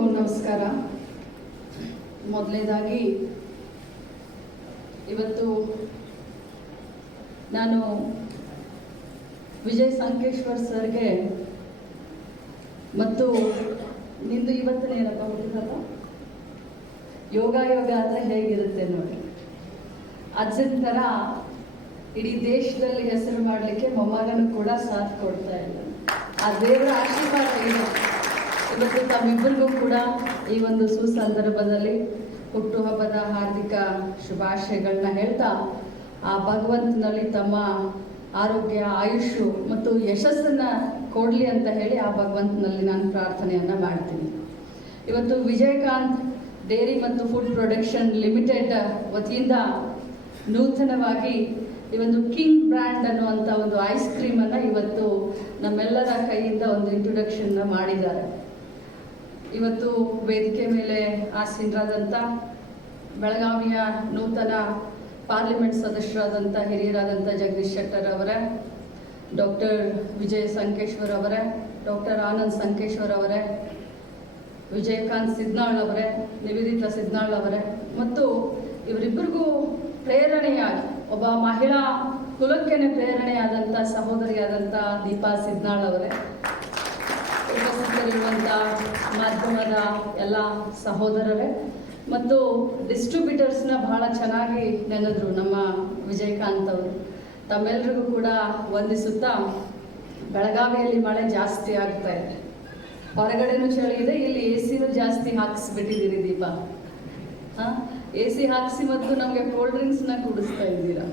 ನಮಸ್ಕಾರ. ಮೊದಲನೇದಾಗಿ ಇವತ್ತು ನಾನು ವಿಜಯ್ ಸಂಕೇಶ್ವರ್ ಸರ್ಗೆ ಮತ್ತು ನಿಂದು ಇವತ್ತಿನ ಏನಪ್ಪ ಹುಟ್ಟಿದಲ್ಲ ಯೋಗ ಆದರೆ ಹೇಗಿರುತ್ತೆ ನೋಡಿ, ಅಜ್ಜನ ಥರ ಇಡೀ ದೇಶದಲ್ಲಿ ಹೆಸರು ಮಾಡಲಿಕ್ಕೆ ಮೊಮ್ಮಗನು ಕೂಡ ಸಾಥ್ ಕೊಡ್ತಾ ಇಲ್ಲ. ಆ ದೇವರ ಆಶೀರ್ವಾದ ಇದೆ. ಇವತ್ತು ತಮ್ಮಿಬ್ಬರಿಗೂ ಕೂಡ ಈ ಒಂದು ಸುಸಂದರ್ಭದಲ್ಲಿ ಹುಟ್ಟುಹಬ್ಬದ ಹಾರ್ದಿಕ ಶುಭಾಶಯಗಳನ್ನ ಹೇಳ್ತಾ, ಆ ಭಗವಂತನಲ್ಲಿ ತಮ್ಮ ಆರೋಗ್ಯ, ಆಯುಷು ಮತ್ತು ಯಶಸ್ಸನ್ನು ಕೊಡಲಿ ಅಂತ ಹೇಳಿ ಆ ಭಗವಂತನಲ್ಲಿ ನಾನು ಪ್ರಾರ್ಥನೆಯನ್ನು ಮಾಡ್ತೀನಿ. ಇವತ್ತು ವಿಜಯಕಾಂತ್ ಡೇರಿ ಮತ್ತು ಫುಡ್ ಪ್ರೊಡಕ್ಷನ್ ಲಿಮಿಟೆಡ್ ವತಿಯಿಂದ ನೂತನವಾಗಿ ಈ ಒಂದು ಕಿಂಗ್ ಬ್ರ್ಯಾಂಡ್ ಅನ್ನುವಂಥ ಒಂದು ಐಸ್ ಕ್ರೀಮನ್ನು ಇವತ್ತು ನಮ್ಮೆಲ್ಲರ ಕೈಯಿಂದ ಒಂದು ಇಂಟ್ರೊಡಕ್ಷನ್ನ ಮಾಡಿದ್ದಾರೆ. ಇವತ್ತು ವೇದಿಕೆ ಮೇಲೆ ಆಸೀನರಾದಂಥ ಬೆಳಗಾವಿಯ ನೂತನ ಪಾರ್ಲಿಮೆಂಟ್ ಸದಸ್ಯರಾದಂಥ ಹಿರಿಯರಾದಂಥ ಜಗದೀಶ್ ಶೆಟ್ಟರ್ ಅವರೇ, ಡಾಕ್ಟರ್ ವಿಜಯ್ ಸಂಕೇಶ್ವರ್ ಅವರೇ, ಡಾಕ್ಟರ್ ಆನಂದ್ ಸಂಕೇಶ್ವರ್ ಅವರೇ, ವಿಜಯಕಾಂತ್ ಸಿದ್ನಾಳ್ ಅವರೇ, ನಿವೇದಿತಾ ಸಿದ್ನಾಳ್ ಅವರೇ, ಮತ್ತು ಇವರಿಬ್ಬರಿಗೂ ಪ್ರೇರಣೆಯಾಗಿ ಒಬ್ಬ ಮಹಿಳಾ ಕುಲಕ್ಕೆನೆ ಪ್ರೇರಣೆಯಾದಂಥ ಸಹೋದರಿಯಾದಂಥ ದೀಪಾ ಸಿದ್ನಾಳ್ ಅವರೇ, ಉಪಸ್ಥಿತರಿರುವಂಥ ಮಾಧ್ಯಮದ ಎಲ್ಲ ಸಹೋದರರೇ ಮತ್ತು ಡಿಸ್ಟ್ರಿಬ್ಯೂಟರ್ಸ್ನ ಬಹಳ ಚೆನ್ನಾಗಿ ನೆನೆದ್ರು ನಮ್ಮ ವಿಜಯಕಾಂತ್ ಅವರು. ತಮ್ಮೆಲ್ಲರಿಗೂ ಕೂಡ ವಂದಿಸುತ್ತಾ, ಬೆಳಗಾವಿಯಲ್ಲಿ ಮಳೆ ಜಾಸ್ತಿ ಆಗ್ತಾ ಇದೆ, ಹೊರಗಡೆನೂ ಚಳಿ ಇದೆ, ಇಲ್ಲಿ AC ಜಾಸ್ತಿ ಹಾಕಿಸ್ಬಿಟ್ಟಿದ್ದೀರಿ ದೀಪ. AC ಹಾಕಿಸಿ ಮತ್ತು ನಮಗೆ ಕೋಲ್ಡ್ ಡ್ರಿಂಕ್ಸ್ನ ಕುಡಿಸ್ತಾ ಇದ್ದೀರಾ,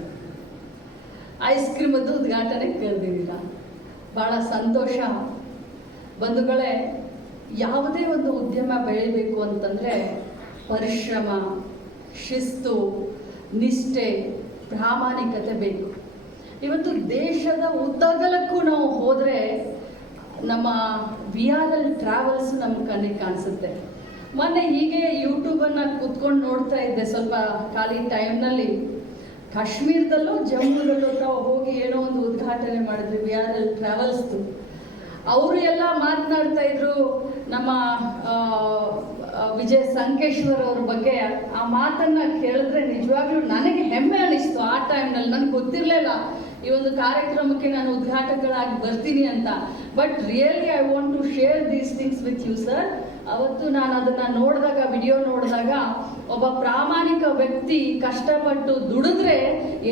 ಐಸ್ ಕ್ರೀಮದ್ದು ಉದ್ಘಾಟನೆ ಕರೆದಿದ್ದೀರಾ. ಭಾಳ ಸಂತೋಷ. ಬಂಧುಗಳೇ, ಯಾವುದೇ ಒಂದು ಉದ್ಯಮ ಬೆಳಿಬೇಕು ಅಂತಂದರೆ ಪರಿಶ್ರಮ, ಶಿಸ್ತು, ನಿಷ್ಠೆ, ಪ್ರಾಮಾಣಿಕತೆ ಬೇಕು. ಇವತ್ತು ದೇಶದ ಉದ್ದಗಲಕ್ಕೂ ನಾವು ಹೋದರೆ ನಮ್ಮ VRL ಟ್ರಾವೆಲ್ಸ್ ನಮ್ಮ ಕಣ್ಣಿಗೆ ಕಾಣಿಸುತ್ತೆ. ಮೊನ್ನೆ ಹೀಗೆ ಯೂಟ್ಯೂಬನ್ನು ಕೂತ್ಕೊಂಡು ನೋಡ್ತಾ ಇದ್ದೆ ಸ್ವಲ್ಪ ಖಾಲಿ ಟೈಮ್ನಲ್ಲಿ. ಕಾಶ್ಮೀರದಲ್ಲೂ ಜಮ್ಮುದಲ್ಲೂ ತಾವು ಹೋಗಿ ಏನೋ ಒಂದು ಉದ್ಘಾಟನೆ ಮಾಡಿದ್ವಿ VRL ಟ್ರಾವೆಲ್ಸ್ದು. ಅವರು ಎಲ್ಲ ಮಾತನಾಡ್ತಾ ಇದ್ರು ನಮ್ಮ ವಿಜಯ್ ಸಂಕೇಶ್ವರ್ ಅವ್ರ ಬಗ್ಗೆ. ಆ ಮಾತನ್ನ ಕೇಳಿದ್ರೆ ನಿಜವಾಗ್ಲೂ ನನಗೆ ಹೆಮ್ಮೆ ಅನಿಸ್ತು. ಆ ಟೈಮ್ನಲ್ಲಿ ನನಗೆ ಗೊತ್ತಿರಲಿಲ್ಲ ಈ ಒಂದು ಕಾರ್ಯಕ್ರಮಕ್ಕೆ ನಾನು ಉದ್ಘಾಟಕಳಾಗಿ ಬರ್ತೀನಿ ಅಂತ. But really I want to share these things with you sir. ಅವತ್ತು ನಾನು ಅದನ್ನು ನೋಡಿದಾಗ, ವಿಡಿಯೋ ನೋಡಿದಾಗ, ಒಬ್ಬ ಪ್ರಾಮಾಣಿಕ ವ್ಯಕ್ತಿ ಕಷ್ಟಪಟ್ಟು ದುಡಿದ್ರೆ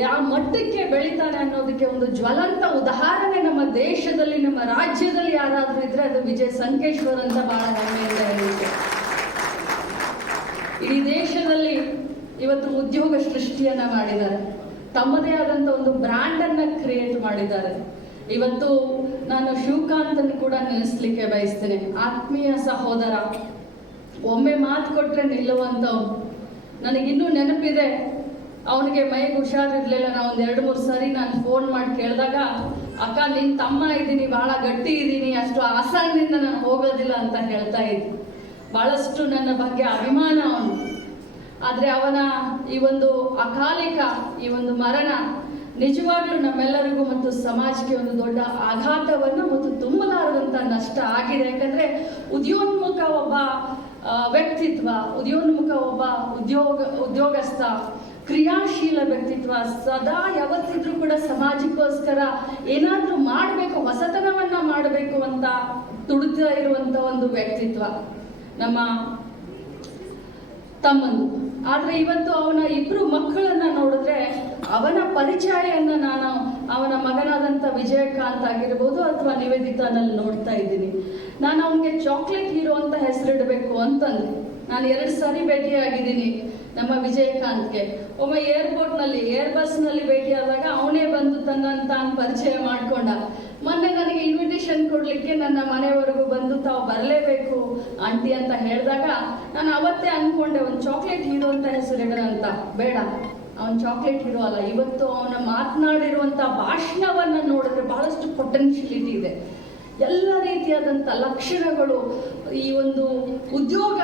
ಯಾವ ಮಟ್ಟಕ್ಕೆ ಬೆಳೀತಾನೆ ಅನ್ನೋದಕ್ಕೆ ಒಂದು ಜ್ವಲಂತ ಉದಾಹರಣೆ ನಮ್ಮ ದೇಶದಲ್ಲಿ, ನಮ್ಮ ರಾಜ್ಯದಲ್ಲಿ ಯಾರಾದರೂ ಇದ್ರೆ ಅದು ವಿಜಯ್ ಸಂಕೇಶ್ವರ್ ಅಂತ ಬಹಳ ಹೆಮ್ಮೆಯಿಂದ ಹೇಳುತ್ತೆ. ಇಡೀ ದೇಶದಲ್ಲಿ ಇವತ್ತು ಉದ್ಯೋಗ ಸೃಷ್ಟಿಯನ್ನ ಮಾಡಿದ್ದಾರೆ, ತಮ್ಮದೇ ಆದಂಥ ಒಂದು ಬ್ರ್ಯಾಂಡನ್ನು ಕ್ರಿಯೇಟ್ ಮಾಡಿದ್ದಾರೆ. ಇವತ್ತು ನಾನು ಶಿವಕಾಂತನ್ನು ಕೂಡ ನೆನೆಸ್ಲಿಕ್ಕೆ ಬಯಸ್ತೇನೆ. ಆತ್ಮೀಯ ಸಹೋದರ, ಒಮ್ಮೆ ಮಾತು ಕೊಟ್ಟರೆ ನಿಲ್ಲುವಂಥವ್ನು. ನನಗಿನ್ನೂ ನೆನಪಿದೆ, ಅವನಿಗೆ ಮೈಗೆ ಹುಷಾರಿರ್ಲಿಲ್ಲ. ನಾವು ಒಂದು 2-3 ಸಾರಿ ನಾನು ಫೋನ್ ಮಾಡಿ ಕೇಳಿದಾಗ, ಅಕ್ಕ ನಿನ್ನ ತಮ್ಮ ಇದ್ದೀನಿ, ಭಾಳ ಗಟ್ಟಿ ಇದ್ದೀನಿ, ಅಷ್ಟು ಆಸನದಿಂದ ನಾನು ಹೋಗೋದಿಲ್ಲ ಅಂತ ಹೇಳ್ತಾ ಇದ್ದೆ. ಭಾಳಷ್ಟು ನನ್ನ ಬಗ್ಗೆ ಅಭಿಮಾನ ಅವನು. ಆದರೆ ಅವನ ಈ ಒಂದು ಅಕಾಲಿಕ ಈ ಒಂದು ಮರಣ ನಿಜವಾಗ್ಲೂ ನಮ್ಮೆಲ್ಲರಿಗೂ ಮತ್ತು ಸಮಾಜಕ್ಕೆ ಒಂದು ದೊಡ್ಡ ಆಘಾತವನ್ನು ಮತ್ತು ತುಂಬಲಾರದಂಥ ನಷ್ಟ ಆಗಿದೆ. ಯಾಕಂದರೆ ಉದ್ಯೋನ್ಮುಖ ಒಬ್ಬ ವ್ಯಕ್ತಿತ್ವ, ಉದ್ಯೋನ್ಮುಖ ಒಬ್ಬ ಉದ್ಯೋಗಸ್ಥ, ಕ್ರಿಯಾಶೀಲ ವ್ಯಕ್ತಿತ್ವ, ಸದಾ ಯಾವತ್ತಿದ್ರೂ ಕೂಡ ಸಮಾಜಕ್ಕೋಸ್ಕರ ಏನಾದರೂ ಮಾಡಬೇಕು, ಹೊಸತನವನ್ನು ಮಾಡಬೇಕು ಅಂತ ತುಡುತ್ತಾ ಇರುವಂಥ ಒಂದು ವ್ಯಕ್ತಿತ್ವ ನಮ್ಮ ತಮ್ಮಂದು. ಆದರೆ ಇವತ್ತು ಅವನ 2 ಮಕ್ಕಳನ್ನ ನೋಡಿದ್ರೆ ಅವನ ಪರಿಚಯವನ್ನು ನಾನು ಅವನ ಮಗನಾದಂಥ ವಿಜಯಕಾಂತ್ ಆಗಿರ್ಬೋದು ಅಥವಾ ನಿವೇದಿತಾನಲ್ಲಿ ನೋಡ್ತಾ ಇದ್ದೀನಿ. ನಾನು ಅವನಿಗೆ ಚಾಕ್ಲೇಟ್ ಹೀರೋ ಅಂತ ಹೆಸರಿಡಬೇಕು ಅಂತಂದು ನಾನು 2 ಸಾರಿ ಭೇಟಿಯಾಗಿದ್ದೀನಿ ನಮ್ಮ ವಿಜಯಕಾಂತ್ಗೆ. ಒಮ್ಮೆ ಏರ್ಪೋರ್ಟ್ನಲ್ಲಿ ಏರ್ಬಸ್ನಲ್ಲಿ ಭೇಟಿಯಾದಾಗ ಅವನೇ ಬಂದು ತಾನು ಪರಿಚಯ ಮಾಡಿಕೊಂಡ. ಮೊನ್ನೆ ನನಗೆ ಇನ್ವಿಟೇಷನ್ ಕೊಡಲಿಕ್ಕೆ ನನ್ನ ಮನೆಯವರೆಗೂ ಬಂದು ತಾವು ಬರಲೇಬೇಕು ಆಂಟಿ ಅಂತ ಹೇಳಿದಾಗ ನಾನು ಅವತ್ತೇ ಅಂದ್ಕೊಂಡೆ ಒಂದು ಚಾಕ್ಲೇಟ್ ಹೀರೋ ಅಂತ ಹೆಸರಿಡೋಣ ಅಂತ. ಬೇಡ, ಅವನು ಚಾಕ್ಲೇಟ್ ಹೀರೋ ಅಲ್ಲ. ಇವತ್ತು ಅವನ ಮಾತನಾಡಿರುವಂಥ ಭಾಷಣವನ್ನು ನೋಡಿದ್ರೆ ಬಹಳಷ್ಟು ಪೊಟೆನ್ಷಿಯಲಿಟಿ ಇದೆ. ಎಲ್ಲ ರೀತಿಯಾದಂಥ ಲಕ್ಷಣಗಳು, ಈ ಒಂದು ಉದ್ಯೋಗ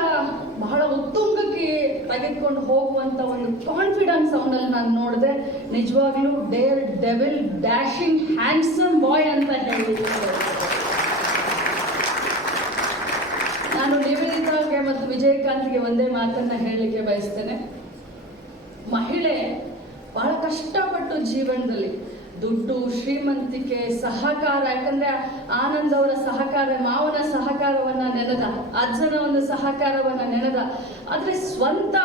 ಬಹಳ ಉತ್ತುಂಗಕ್ಕೆ ತೆಗೆದುಕೊಂಡು ಹೋಗುವಂಥ ಒಂದು ಕಾನ್ಫಿಡೆನ್ಸ್ ಅವನಲ್ಲಿ ನಾನು ನೋಡಿದೆ. ನಿಜವಾಗ್ಲೂ ಡೇರ್ ಡೆವಿಲ್ ಡ್ಯಾಶಿಂಗ್ ಹ್ಯಾಂಡ್ಸಮ್ ಬಾಯ್ ಅಂತ ಹೇಳಿ ನಾನು ನಿವೇದಿತಾಗೆ ಮತ್ತು ವಿಜಯಕಾಂತ್ಗೆ ಒಂದೇ ಮಾತನ್ನ ಹೇಳಲಿಕ್ಕೆ ಬಯಸ್ತೇನೆ. ಮಹಿಳೆ ಬಹಳ ಕಷ್ಟಪಟ್ಟು ಜೀವನದಲ್ಲಿ ದುಡ್ಡು, ಶ್ರೀಮಂತಿಕೆ, ಸಹಕಾರ, ಯಾಕಂದ್ರೆ ಆನಂದ್ ಅವರ ಸಹಕಾರ, ಮಾವನ ಸಹಕಾರವನ್ನ ನೆನೆದ, ಅಜ್ಜನ ಒಂದು ಸಹಕಾರವನ್ನ ನೆನೆದ, ಆದ್ರೆ ಸ್ವಂತ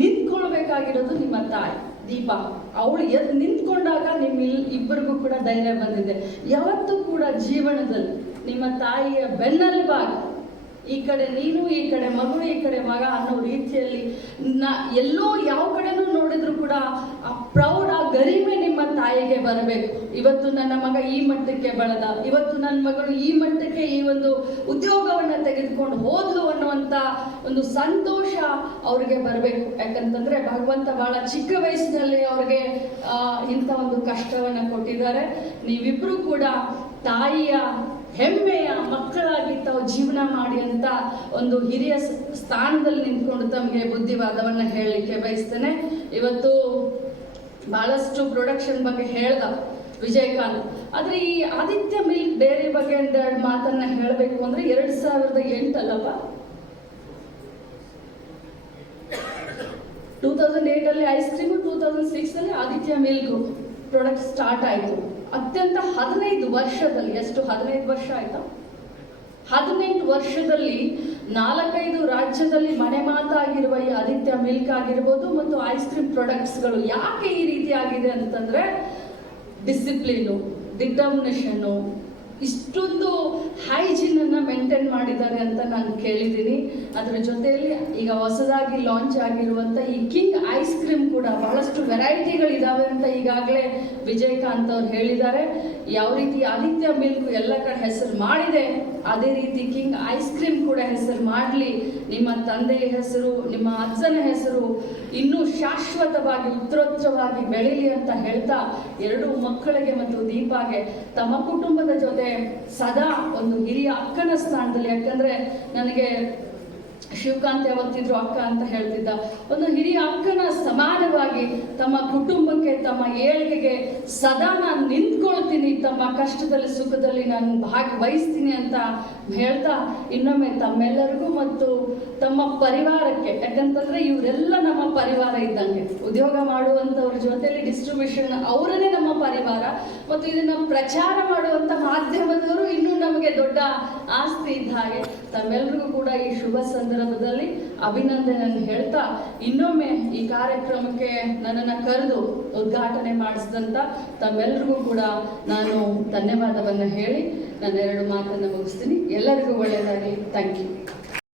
ನಿಂತ್ಕೊಳ್ಬೇಕಾಗಿರೋದು ನಿಮ್ಮ ತಾಯಿ ದೀಪಾ. ಅವಳು ನಿಂತ್ಕೊಂಡಾಗ ಇಬ್ಬರಿಗೂ ಕೂಡ ಧೈರ್ಯ ಬಂದಿದೆ. ಯಾವತ್ತೂ ಕೂಡ ಜೀವನದಲ್ಲಿ ನಿಮ್ಮ ತಾಯಿಯ ಬೆನ್ನೆಲುಬಾಗಿ, ಈ ಕಡೆ ನೀನು, ಈ ಕಡೆ ಮಗಳು, ಈ ಕಡೆ ಮಗ ಅನ್ನೋ ರೀತಿಯಲ್ಲಿ ಎಲ್ಲೋ ಯಾವ ಕಡೆನೂ ನೋಡಿದ್ರು ಕೂಡ ಆ ಪ್ರೌಢ ಗರಿಮೆ ನಿಮ್ಮ ತಾಯಿಗೆ ಬರಬೇಕು. ಇವತ್ತು ನನ್ನ ಮಗ ಈ ಮಟ್ಟಕ್ಕೆ ಬೆಳೆದ, ಇವತ್ತು ನನ್ನ ಮಗಳು ಈ ಮಟ್ಟಕ್ಕೆ ಈ ಒಂದು ಉದ್ಯೋಗವನ್ನ ತೆಗೆದುಕೊಂಡು ಹೋದ್ಲು ಅನ್ನುವಂತ ಒಂದು ಸಂತೋಷ ಅವ್ರಿಗೆ ಬರಬೇಕು. ಯಾಕಂತಂದ್ರೆ ಭಗವಂತ ಬಹಳ ಚಿಕ್ಕ ವಯಸ್ಸಿನಲ್ಲಿ ಅವ್ರಿಗೆ ಇಂಥ ಒಂದು ಕಷ್ಟವನ್ನ ಕೊಟ್ಟಿದ್ದಾರೆ. ನೀವಿಬ್ರು ಕೂಡ ತಾಯಿಯ ಹೆಮ್ಮೆಯ ಮಕ್ಕಳಾಗಿ ತಾವು ಜೀವನ ಮಾಡಿ ಅಂತ ಒಂದು ಹಿರಿಯ ಸ್ಥಾನದಲ್ಲಿ ನಿಂತ್ಕೊಂಡು ತಮಗೆ ಬುದ್ಧಿವಾದವನ್ನ ಹೇಳಲಿಕ್ಕೆ ಬಯಸ್ತೇನೆ. ಇವತ್ತು ಬಹಳಷ್ಟು ಪ್ರೊಡಕ್ಷನ್ ಬಗ್ಗೆ ಹೇಳ್ದ ವಿಜಯಕಾಂತ್, ಆದ್ರೆ ಈ ಆದಿತ್ಯ ಮಿಲ್ಕ್ ಡೈರಿ ಬಗ್ಗೆ ಒಂದೆರಡು ಮಾತನ್ನ ಹೇಳಬೇಕು ಅಂದ್ರೆ 2008 ಅಲ್ಲಪ್ಪ, 2008 ಅಲ್ಲಿ ಐಸ್ ಕ್ರೀಮ್, 2006 ಅಲ್ಲಿ ಆದಿತ್ಯ ಮಿಲ್ಕ್ ಪ್ರಾಡಕ್ಟ್ ಸ್ಟಾರ್ಟ್ ಆಯ್ತು. ಅತ್ಯಂತ 15 ವರ್ಷದಲ್ಲಿ, ಎಷ್ಟು 15 ವರ್ಷ ಆಯ್ತಾ, 18 ವರ್ಷದಲ್ಲಿ 4-5 ರಾಜ್ಯದಲ್ಲಿ ಮನೆ ಮಾತಾಗಿರುವ ಈ ಆದಿತ್ಯ ಮಿಲ್ಕ್ ಆಗಿರ್ಬೋದು ಮತ್ತು ಐಸ್ ಕ್ರೀಮ್ ಪ್ರಾಡಕ್ಟ್ಸ್ಗಳು ಯಾಕೆ ಈ ರೀತಿ ಆಗಿದೆ ಅಂತಂದ್ರೆ ಡಿಸಿಪ್ಲಿನು, ಡಿಟರ್ಮಿನೇಷನ್ನು, ಇಷ್ಟೊಂದು ಹೈಜೀನ್ ಅನ್ನ ಮೇಂಟೈನ್ ಮಾಡಿದ್ದಾರೆ ಅಂತ ನಾನು ಕೇಳಿದ್ದೀನಿ. ಅದರ ಜೊತೆಯಲ್ಲಿ ಈಗ ಹೊಸದಾಗಿ ಲಾಂಚ್ ಆಗಿರುವಂತ ಈ ಕಿಂಗ್ ಐಸ್ ಕ್ರೀಮ್ ಕೂಡ ಬಹಳಷ್ಟು ವೆರೈಟಿಗಳಿದಾವೆ ಅಂತ ಈಗಾಗಲೇ ವಿಜಯಕಾಂತ್ ಅವ್ರು ಹೇಳಿದ್ದಾರೆ. ಯಾವ ರೀತಿ ಆದಿತ್ಯ ಮಿಲ್ಕ್ ಎಲ್ಲ ಕಡೆ ಹೆಸರು ಮಾಡಿದೆ, ಅದೇ ರೀತಿ ಕಿಂಗ್ ಐಸ್ ಕ್ರೀಮ್ ಕೂಡ ಹೆಸರು ಮಾಡಲಿ. ನಿಮ್ಮ ತಂದೆಯ ಹೆಸರು, ನಿಮ್ಮ ಅಜ್ಜನ ಹೆಸರು ಇನ್ನೂ ಶಾಶ್ವತವಾಗಿ ಉತ್ತರೋತ್ತರವಾಗಿ ಬೆಳೀಲಿ ಅಂತ ಹೇಳ್ತಾ, 2 ಮಕ್ಕಳಿಗೆ ಮತ್ತು ದೀಪಾಗೆ ತಮ್ಮ ಕುಟುಂಬದ ಜೊತೆ ಸದಾ ಒಂದು ಹಿರಿಯ ಅಕ್ಕನ ಸ್ಥಾನದಲ್ಲಿ, ಯಾಕಂದ್ರೆ ನನಗೆ ಶಿವಕಾಂತ್ ಯಾವತ್ತಿದ್ರು ಅಕ್ಕ ಅಂತ ಹೇಳ್ತಿದ್ದ, ಒಂದು ಹಿರಿಯ ಅಕ್ಕನ ಸಮಾನವಾಗಿ ತಮ್ಮ ಕುಟುಂಬಕ್ಕೆ, ತಮ್ಮ ಏಳ್ಗೆಗೆ ಸದಾ ನಾನು ನಿಂತ್ಕೊಳ್ತೀನಿ, ತಮ್ಮ ಕಷ್ಟದಲ್ಲಿ ಸುಖದಲ್ಲಿ ನಾನು ಭಾಗವಹಿಸ್ತೀನಿ ಅಂತ ಹೇಳ್ತಾ, ಇನ್ನೊಮ್ಮೆ ತಮ್ಮೆಲ್ಲರಿಗೂ ಮತ್ತು ತಮ್ಮ ಪರಿವಾರಕ್ಕೆ, ಯಾಕಂತಂದ್ರೆ ಇವರೆಲ್ಲ ನಮ್ಮ ಪರಿವಾರ ಇದ್ದಂಗೆ, ಉದ್ಯೋಗ ಮಾಡುವಂಥವ್ರ ಜೊತೆಲಿ ಡಿಸ್ಟ್ರಿಬ್ಯೂಷನ್ ಅವರನ್ನೇ ನಮ್ಮ ಪರಿವಾರ, ಮತ್ತು ಇದನ್ನ ಪ್ರಚಾರ ಮಾಡುವಂತ ಮಾಧ್ಯಮದವರು ಇನ್ನೂ ನಮಗೆ ದೊಡ್ಡ ಆಸ್ತಿ ಇದ್ದ ಹಾಗೆ. ತಮ್ಮೆಲ್ಲರಿಗೂ ಕೂಡ ಈ ಶುಭ ಸಂದರ್ಭದಲ್ಲಿ ಅಭಿನಂದನೆಯನ್ನು ಹೇಳ್ತಾ, ಇನ್ನೊಮ್ಮೆ ಈ ಕಾರ್ಯಕ್ರಮಕ್ಕೆ ನನ್ನನ್ನು ಕರೆದು ಉದ್ಘಾಟನೆ ಮಾಡಿಸಿದಂತ ತಮ್ಮೆಲ್ಲರಿಗೂ ಕೂಡ ನಾನು ಧನ್ಯವಾದವನ್ನು ಹೇಳಿ ನನ್ನ 2 ಮಾತನ್ನು ಮುಗಿಸ್ತೀನಿ. ಎಲ್ಲರಿಗೂ ಒಳ್ಳೆಯದಾಗಲಿ. Thank you.